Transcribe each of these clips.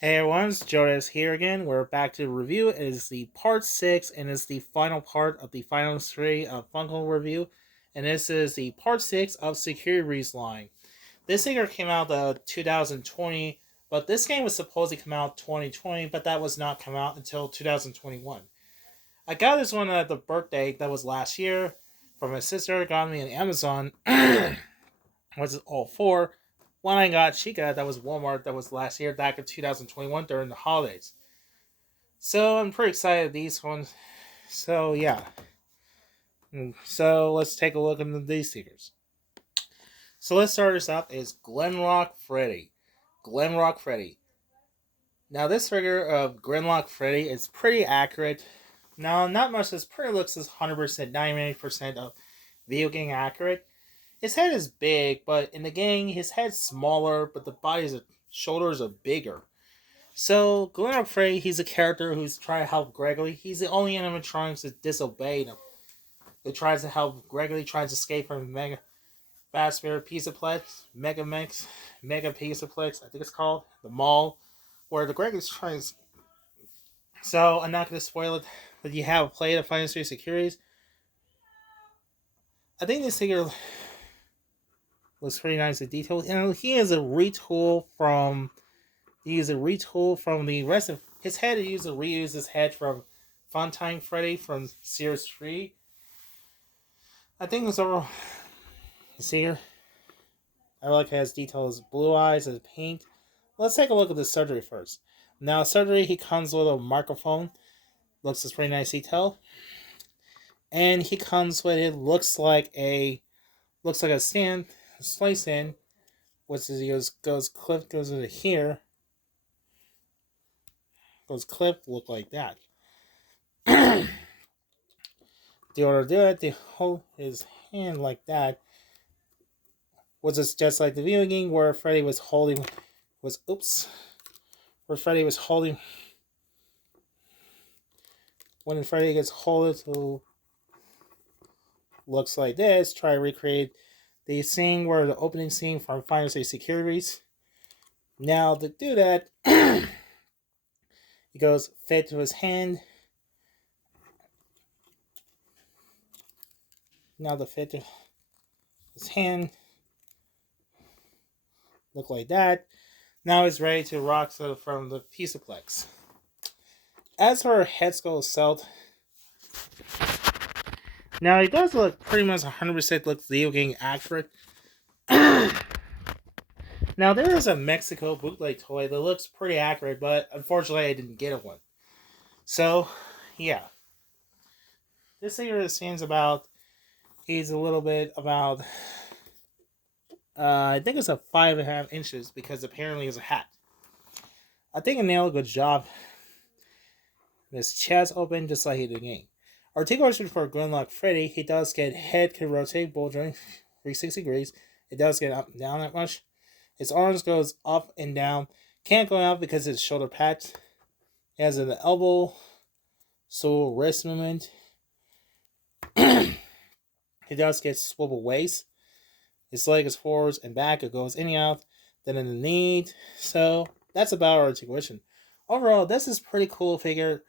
Hey everyone, it's Jonas here again. We're back to review. It is the part 6 and it's the final part of the final 3 of Funko review. And this is the part 6 of Security's line. This figure came out 2020, but this game was supposed to come out 2020, but that was not come out until 2021. I got this one at the birthday that was last year from my sister. Got me on Amazon. Was it all four? One I got Chica that was Walmart that was last year back in 2021 during the holidays. So I'm pretty excited these ones. So yeah. So let's take a look at these stickers. So let's start this up is Glenrock Freddy. Glenrock Freddy. Now this figure of Glenrock Freddy is pretty accurate. Now not much as pretty looks as 100%, 99% of video game accurate. His head is big, but in the game, his head's smaller, but the body's shoulders are bigger. So, Glenn Frey, he's a character who's trying to help Gregory. He's the only animatronic to disobey him. Who tries to help Gregory, tries to escape from Mega Fastbear Pizzaplex, Mega Pizzaplex, I think it's called, the mall, where the Gregory's trying to... So, I'm not going to spoil it, but you have played a Final Street Securities. I think this figure looks pretty nice and detailed. And he is a retool from the rest of his head. He used to reuse his head from Funtime Freddy from Series 3. I think it's overall. See here? I like how his details, blue eyes and paint. Let's take a look at the surgery first. Now, surgery, he comes with a microphone. Looks as pretty nice detail. And he comes with it looks like a stand, a slice in, which is goes clip goes into here. Goes clip look like that. The order to do it, they hold his hand like that. Was just like the video game where Freddy was holding where Freddy was holding when Freddy gets hold to looks like this. Try to recreate the scene where the opening scene from Final Fantasy Securities. Now to do that, he goes fit to his hand. Now the fit to his hand look like that. Now he's ready to rock from the Pizzaplex. As for head skull itself, now he does look pretty much 100% look video game accurate. Now there is a Mexico bootleg toy that looks pretty accurate, but unfortunately I didn't get one. So, yeah. This figure seems about, he's a little bit about, I think it's a 5.5 inches because apparently it's a hat. I think I nailed a good job. His chest open just like he did the game. Articulation for Grimlock Freddy, he does get head can rotate, ball joint 360 degrees. It does get up and down that much. His arms goes up and down. Can't go out because his shoulder pads. He has an elbow, so wrist movement. He does get swivel waist. His leg is forwards and back. It goes in and out. Then in the knee. So that's about articulation. Overall, this is pretty cool figure.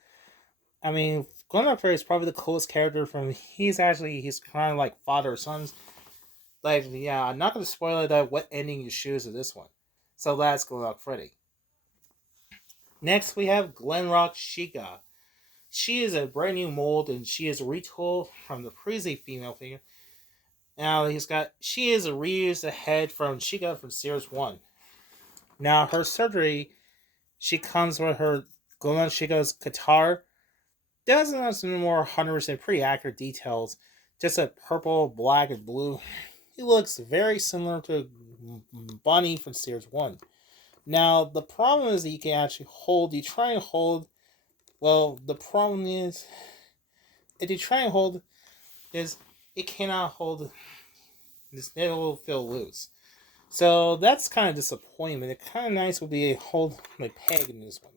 I mean, Glenrock Freddy is probably the coolest character from. He's kind of like father or sons. Like, yeah, I'm not going to spoil it what ending you choose of this one. So that's Glenrock Freddy. Next, we have Glenrock Chica. She is a brand new mold, and she is a retool from the previous female figure. Now, she is a reused head from Chica from Series 1. Now, her surgery, she comes with her Glenrock Chica's guitar. Doesn't have some more 100% pretty accurate details. Just a purple, black, and blue. He looks very similar to Bunny from Series 1. Now, the problem is that you can actually hold, well, the problem is, if you try and hold, is it cannot hold, it will feel loose. So that's kind of disappointment. It kind of nice would be a hold my peg in this one.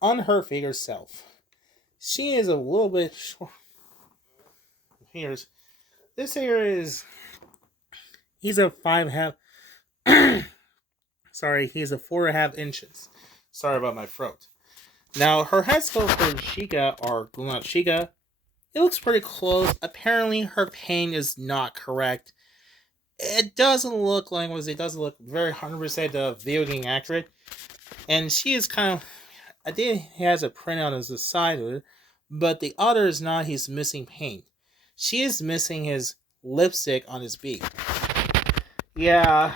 On her figure self, she is a little bit short. Here's this here is he's a 5.5. Sorry, he's a 4.5 inches. Sorry about my throat. Now, her head sculpt for Sheikah, or Gulnat Sheikah, it looks pretty close. Apparently, her paint is not correct. It doesn't look like it doesn't look very 100% video game accurate. And she is kind of, I think he has a printout on the side of it, but the other is not. He's missing paint. She is missing his lipstick on his beak. Yeah,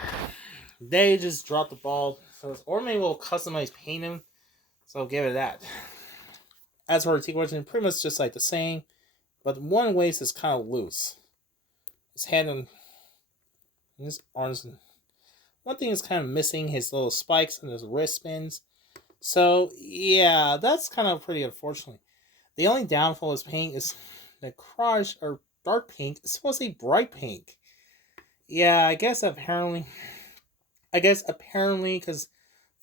they just dropped the ball. So, or maybe we'll customize paint him. So I'll give it that. As for her articulation, pretty much just like the same, but one waist is kind of loose. His head and his arms. One thing is kind of missing his little spikes and his wristbands. So yeah, that's kind of pretty unfortunate. The only downfall is paint is the crotch or dark pink. It's supposed to be bright pink. Yeah, I guess apparently because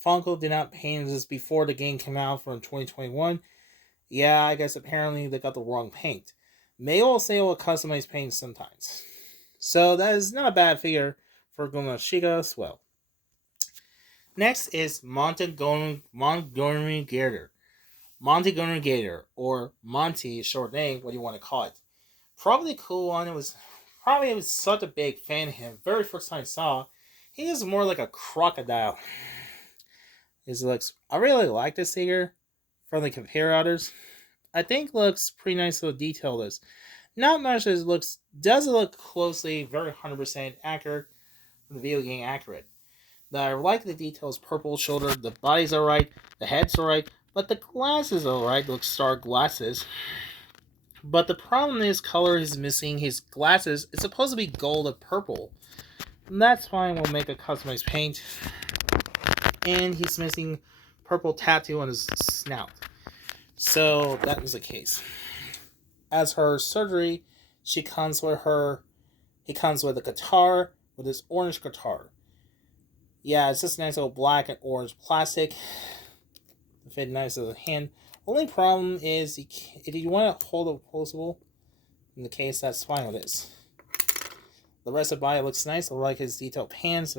Funko did not paint this before the game came out from 2021. Yeah, I guess apparently they got the wrong paint. May will say will customize paint sometimes. So that is not a bad figure for Gonoshiga as well. Next is Montgomery Gator. Montgomery Gator, or Monty, short name, what do you want to call it? Probably a cool one. I was such a big fan of him. Very first time I saw, he is more like a crocodile. His looks, I really like this figure from the compare others. I think looks pretty nice little detail list. Not much as looks does look closely, very 100% accurate from the video game accurate. I like the details, purple shoulder, the body's alright, the head's alright, but the glasses alright, look star glasses. But the problem is color is missing his glasses. It's supposed to be gold or purple. And that's fine, we'll make a customized paint. And he's missing purple tattoo on his snout. So that was the case. As her surgery, he comes with a guitar, with this orange guitar. Yeah, it's just nice little black and orange plastic. It fit nice as a hand. Only problem is, if you want to hold it opposable, in the case, that's fine with this. The rest of the body looks nice. I like his detailed pants.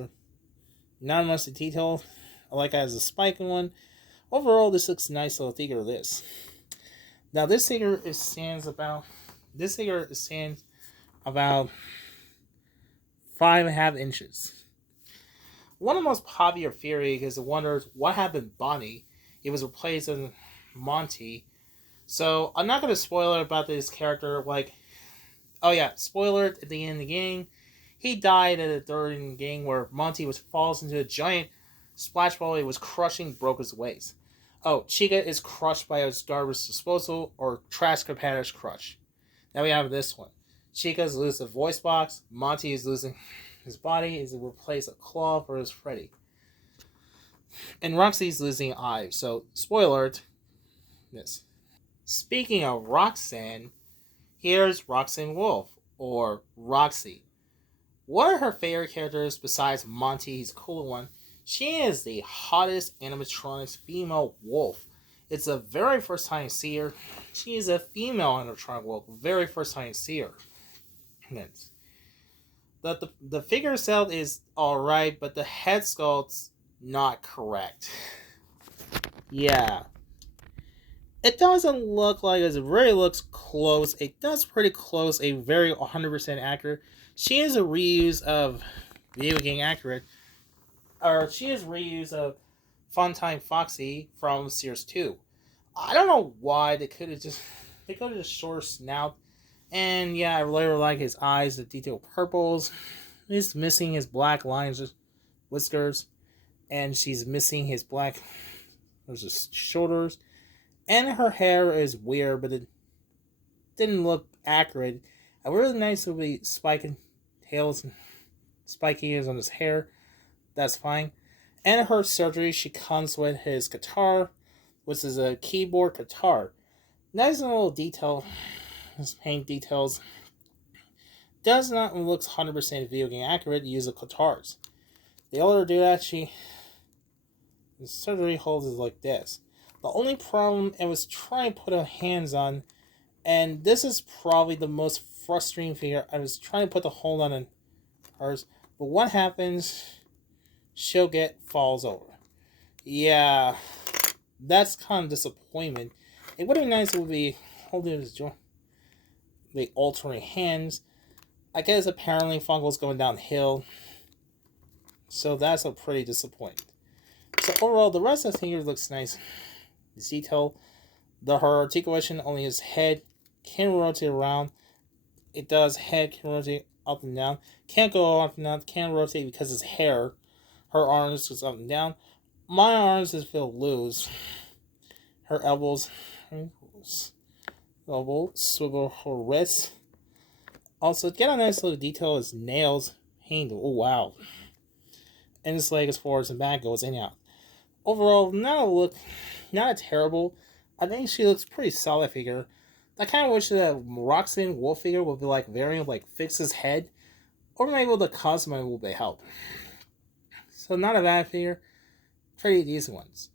Not much of detail. I like it as a spike in one. Overall, this looks nice little figure of this. Now, this figure stands about 5.5 inches. One of the most popular theory is the wonders what happened to Bonnie. It was replaced with Monty. So I'm not going to spoil it about this character. Spoiler at the end of the game. He died at the third in the game where Monty falls into a giant splash ball. It was crushing, broke his waist. Oh, Chica is crushed by his garbage disposal or trash compactor's crush. Now we have this one. Chica's losing a voice box. Monty is losing his body. Is replace a claw for his Freddy. And Roxy's losing eyes. So, spoiler alert. This. Speaking of Roxanne, here's Roxanne Wolf, or Roxy. One of her favorite characters besides Monty, he's a cool one. She is the hottest animatronics female wolf. It's the very first time I see her. She is a female animatronic wolf. Very first time I see her. The figure itself is alright, but the head sculpt's not correct. Yeah. It doesn't look like it really looks close. It does pretty close, a very 100% accurate. She is a reuse of video game accurate. Or she is reuse of Funtime Foxy from Series 2. I don't know why they could have just short snout. And yeah, I really like his eyes, the detailed purples. He's missing his black lines, whiskers, and she's missing his black shoulders. And her hair is weird, but it didn't look accurate. A really nice would be spiky tails and spiky ears on his hair. That's fine. And her surgery, she comes with his guitar, which is a keyboard guitar. Nice little detail. His paint details does not look 100% video game accurate. Use of guitars. The older do that, the surgery holds is like this. The only problem, I was trying to put her hands on, and this is probably the most frustrating figure. I was trying to put the hold on hers, but what happens? Falls over. Yeah, that's kind of disappointment. It would be nice if it would be holding his joint, the alternate hands. I guess apparently Funko's going downhill, so that's a pretty disappointment. So overall, the rest of the figure looks nice. The detail, her articulation, only his head can rotate around. It does head can rotate up and down. Can't go up and down. Can't rotate because his hair. Her arms goes up and down. My arms just feel loose. Her elbow swivel her wrists. Also, get a nice little detail his nails. Hand. Oh wow. And his leg is forwards and back goes in and out. Overall, not a terrible. I think she looks pretty solid figure. I kind of wish that Roxanne Wolf figure would be like very like fix his head, or maybe the Cosmo will be help. So not a bad figure, pretty decent ones.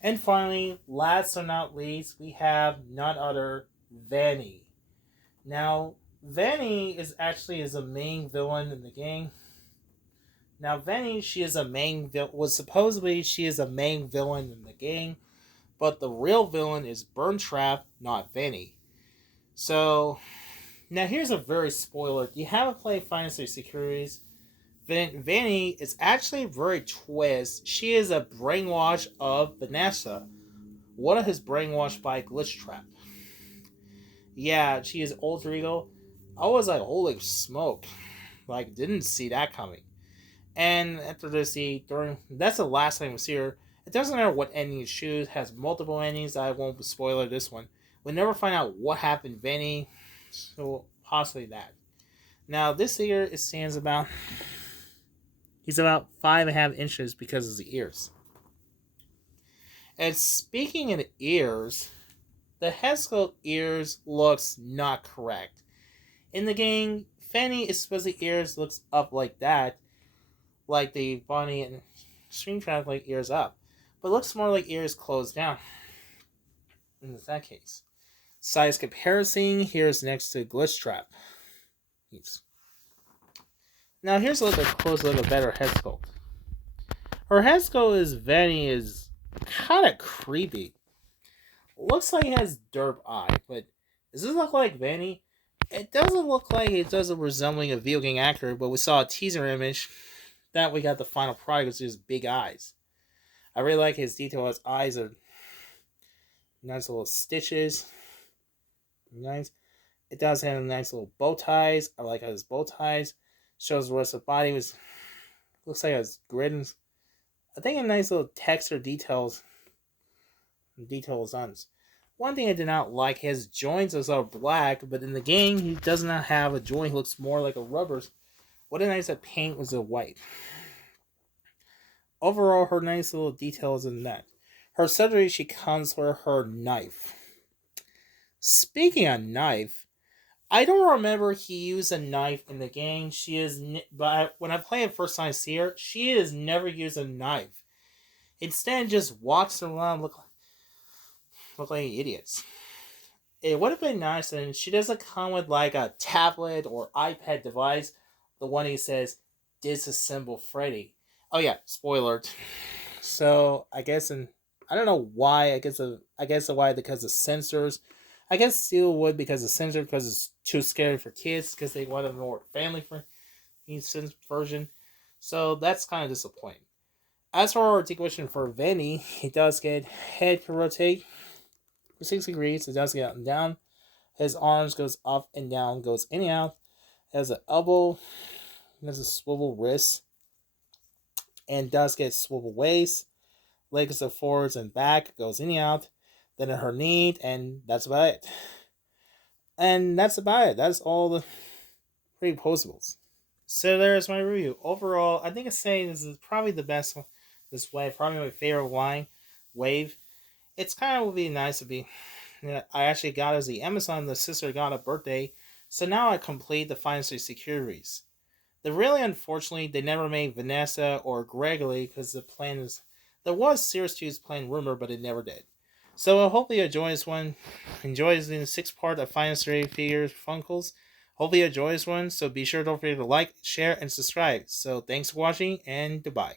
And finally, last but not least, we have none other Vanny. Now, Vanny is a main villain in the game. Now, Vanny, she is a main villain in the game, but the real villain is Burntrap, not Vanny. So, now here's a very spoiler. You haven't played Final Fantasy Securities. Vanny is actually very twist. She is a brainwash of Vanessa. One of his brainwashed by Glitch Trap. Yeah, she is alter ego. I was like, holy smoke. Like, didn't see that coming. And after this, that's the last time we see her. It doesn't matter what ending you choose, has multiple endings. I won't spoiler this one. We'll never find out what happened to Vanny, so possibly that. Now, this ear it stands about. He's about 5.5 inches because of the ears. And speaking of ears, the head sculpt ears looks not correct. In the game, Fanny is supposed to ears looks up like that, like the Bonnie and Stream Trap like ears up, but looks more like ears closed down. In that case, size comparison here's next to Glitch Trap. Now here's a close look at better head sculpt. Her head sculpt is kind of creepy. Looks like he has derp eye, but does this look like Vanny? It doesn't look like it does a resembling a video game actor, but we saw a teaser image that we got the final product with his big eyes. I really like his detail. His eyes are nice little stitches. Nice. It does have nice little bow ties. I like how his bow ties shows the rest of the body was looks like it's grid. I think a nice little texture details on it. One thing I did not like, his joints are black, but in the game he does not have a joint. He looks more like a rubber. What a nice paint was a white. Overall, her nice little details in that. Her surgery, she comes with her knife. Speaking of knife, I don't remember he used a knife in the game. But when I play it first time I see her, she has never used a knife. Instead, just walks around look like idiots. It would have been nice, and she doesn't come with like a tablet or iPad device. The one he says disassemble Freddy. Oh yeah, spoiler. So I guess I don't know why. I guess why because of sensors. I guess Steel would because of sensor because it's too scary for kids because they want a more family friendly version. So that's kind of disappointing. As for our articulation for Vanny, he does get head can rotate for 60 degrees. It does get up and down. His arms goes up and down, goes in and out. Has an elbow. Has a swivel wrist. And does get swivel waist. Legs are forwards and back, goes in and out. Then her knee, and that's about it. And that's about it. That's all the pre-postables. So there's my review. Overall, I think it's saying this is probably the best one. This wave, probably my favorite wave. It's kind of would be nice to be. I actually got it as the Amazon. The sister got a birthday, so now I complete the Final Securities. The really unfortunately they never made Vanessa or Gregory because the plan is there was Series 2's plan rumor, but it never did. So I hope you enjoy this one. Enjoys the 6-part of Final figures Funkles. Hopefully you enjoy this one. So be sure don't forget to like, share, and subscribe. So thanks for watching and goodbye.